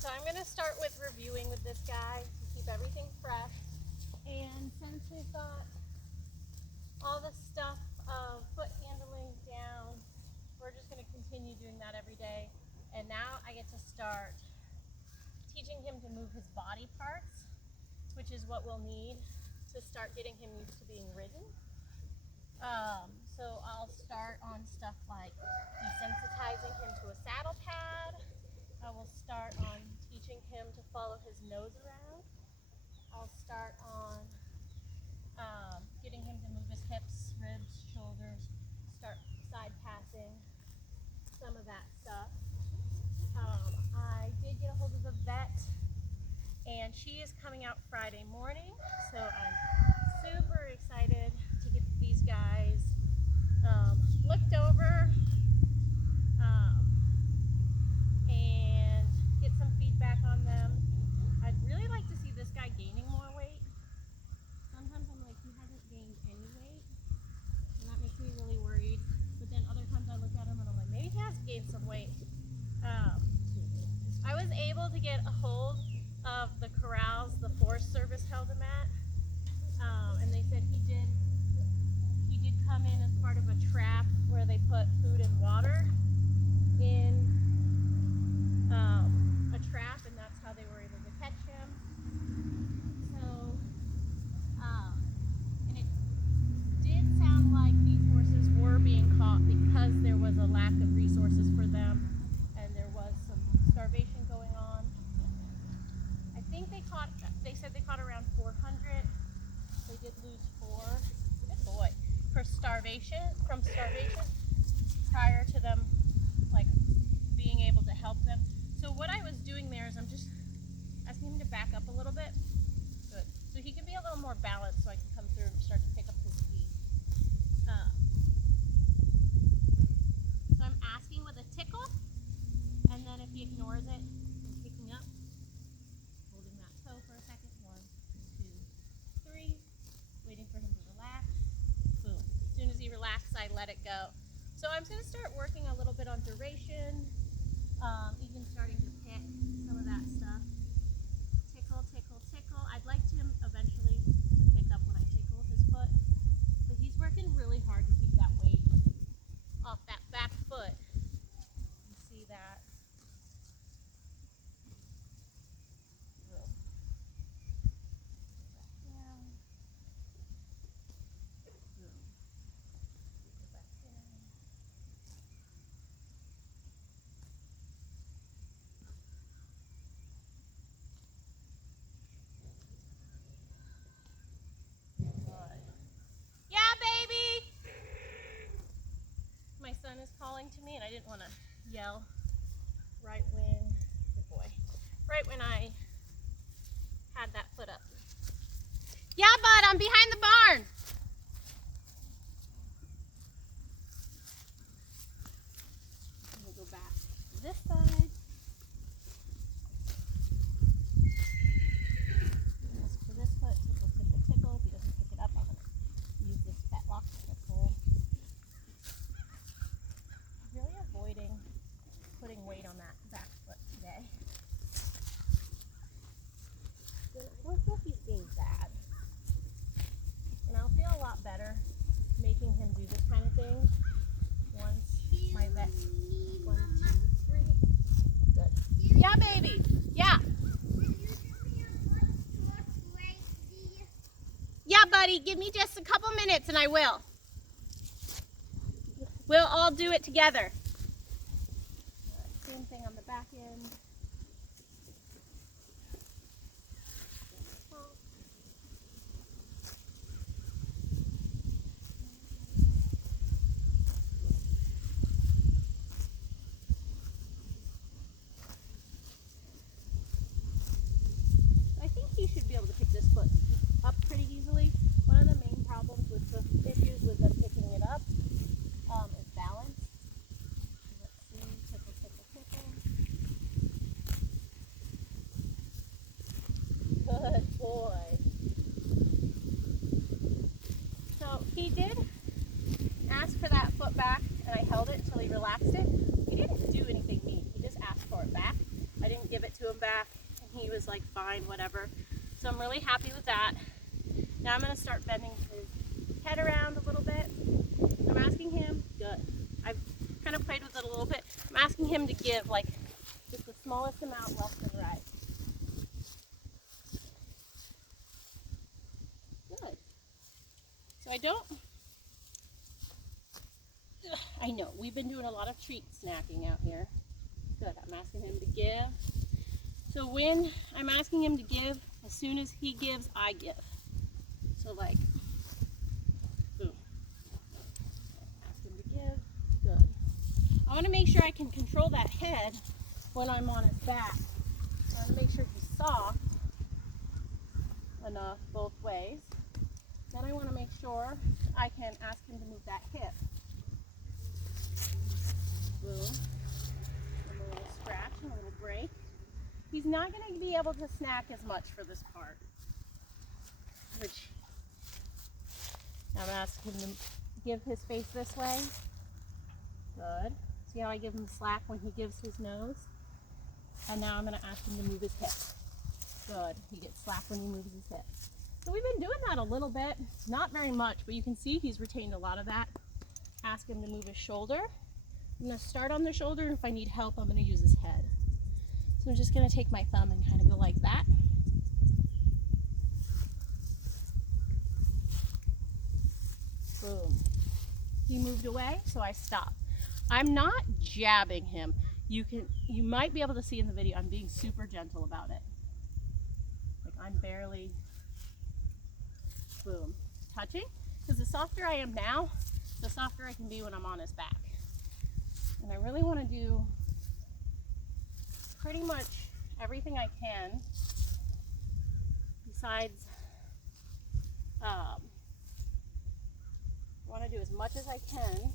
So I'm going to start with reviewing with this guy to keep everything fresh. And since we've got all the stuff of foot handling down, we're just going to continue doing that every day. And now I get to start teaching him to move his body parts, which is what we'll need to start getting him used to being ridden. So I'll start on stuff like desensitizing him to a saddle pad. I will start on teaching him to follow his nose around. I'll start on getting him to move his hips, ribs, shoulders, start side passing, some of that stuff. I did get a hold of the vet, and she is coming out Friday morning, so I'm super excited to get these guys looked over and get some feedback on them. I'd really like to see this guy gaining more weight. Sometimes I'm like, he hasn't gained any weight, and that makes me really worried. But then other times I look at him and I'm like, maybe he has gained some weight. I was able to get a hold of the corrals the Forest Service held him at, and they said he did come in as part of a trap where they put food and water in a trap, and that's how they were able to catch him. So, and it did sound like these horses were being caught because there was a lack of resources for them, and there was some starvation going on. I think they said they caught around 400. They did lose 4. Good boy. From starvation prior to them like being able to help them. So what I was doing there is I'm just asking him to back up a little bit. Good. So he can be a little more balanced so I can come through and start to pick up his feet. So I'm asking with a tickle, and then if he ignores it, I'm picking up, holding that toe for a second. 1, 2, 3, waiting for him to relax. Boom. As soon as he relaxes, I let it go. So I'm going to start working a little bit on duration, even starting to pick some of that stuff. Tickle, tickle, tickle. I'd like him eventually to pick up when I tickle his foot, but he's working really hard to keep that weight off that back foot. You see that? Boom. Back down. Boom. Go back in. Yeah, baby! My son is calling to me, and I didn't want to yell right when I had that foot up. Yeah, bud, I'm behind the barn. We'll go back to this side. Ask for this foot, tickle, tickle, tickle. If he doesn't pick it up, I'm going to use this fetlock to pull. Really avoiding putting weight on that back foot today. I don't feel he's being bad. And I'll feel a lot better making him do this kind of thing once my vet. 1, 2, 3. Good. Yeah, baby. Yeah. Yeah, buddy. Give me just a couple minutes and I will. We'll all do it together. Same thing on the back end. I think he should be able to pick this foot up pretty easily. One of the main problems with the issues with them picking it up is balance. Let's see, tickle, tickle, tickle. Good boy. So he did ask for that foot back, and I held it until he relaxed it. He didn't do anything mean. He just asked for it back. I didn't give it to him back, and he was like, fine, whatever. So I'm really happy with that. Now I'm going to start bending his head around a little bit. I'm asking him, good. I've kind of played with it a little bit. I'm asking him to give like just the smallest amount left and right. Good. So I know, we've been doing a lot of treat snacking out here. Good, I'm asking him to give. So when I'm asking him to give, as soon as he gives, I give. So like, boom. Ask him to give, good. I want to make sure I can control that head when I'm on his back. So I want to make sure he's soft enough both ways. Then I want to make sure I can ask him to move that hip. Boom. And a little scratch and a little break. He's not going to be able to snack as much for this part. Which I'm going to ask him to give his face this way. Good. See how I give him slack when he gives his nose? And now I'm going to ask him to move his hip. Good. He gets slack when he moves his hip. So we've been doing that a little bit. Not very much, but you can see he's retained a lot of that. Ask him to move his shoulder. I'm going to start on the shoulder, and if I need help, I'm going to use his head. So I'm just going to take my thumb and kind of go like that. Boom. He moved away, so I stopped. I'm not jabbing him. You might be able to see in the video, I'm being super gentle about it. Like I'm barely, boom, touching. Because the softer I am now, the softer I can be when I'm on his back. And I really want to do pretty much everything I can besides, I want to do as much as I can,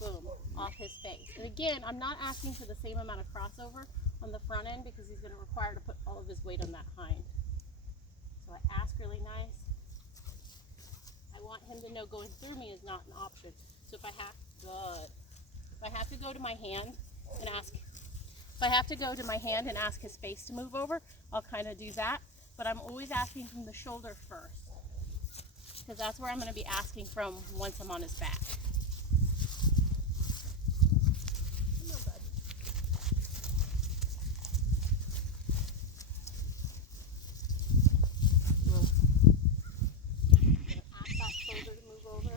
boom, off his face. And again, I'm not asking for the same amount of crossover on the front end because he's going to require to put all of his weight on that hind. So I ask really nice. I want him to know going through me is not an option. So if I have, good. If I have to go to my hand and ask, his face to move over, I'll kind of do that. But I'm always asking from the shoulder first, because that's where I'm going to be asking from once I'm on his back. Come on, bud. Well, I'm going to ask that shoulder to move over.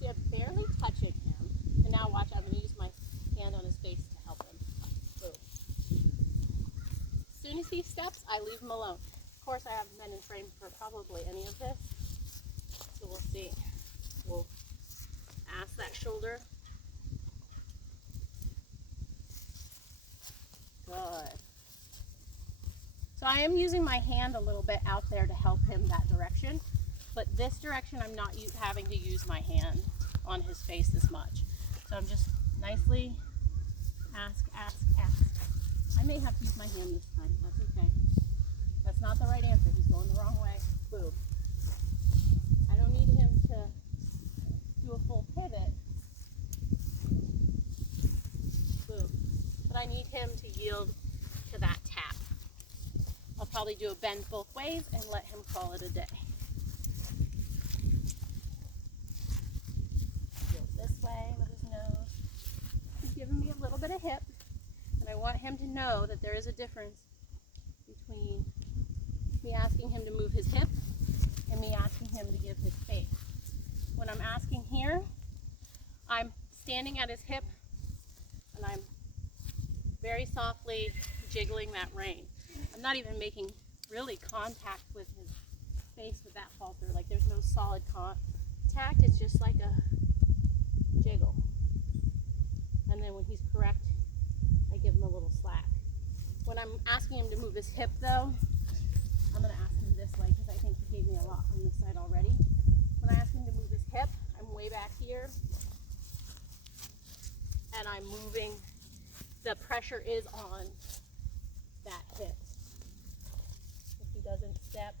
See, I'm barely touching him. And now watch, I'm going to use my hand on his face to help him. Boom. As soon as he steps, I leave him alone. Of course, I haven't been in frame for probably any of this, so we'll see. We'll ask that shoulder. Good. So I am using my hand a little bit out there to help him that direction, but this direction I'm not having to use my hand on his face as much. So I'm just nicely ask. I may have to use my hand this time, that's okay. That's not the right answer. He's going the wrong way. Boom. I don't need him to do a full pivot. Boom. But I need him to yield to that tap. I'll probably do a bend both ways and let him call it a day. Yield this way with his nose. He's giving me a little bit of hip, and I want him to know that there is a difference between me asking him to move his hip and me asking him to give his face. When I'm asking here, I'm standing at his hip and I'm very softly jiggling that rein. I'm not even making really contact with his face with that halter. Like there's no solid contact, it's just like a jiggle. And then when he's correct, I give him a little slack. When I'm asking him to move his hip though, I'm going to ask him this way because I think he gave me a lot on this side already. When I ask him to move his hip, I'm way back here and I'm moving, the pressure is on that hip. If he doesn't step,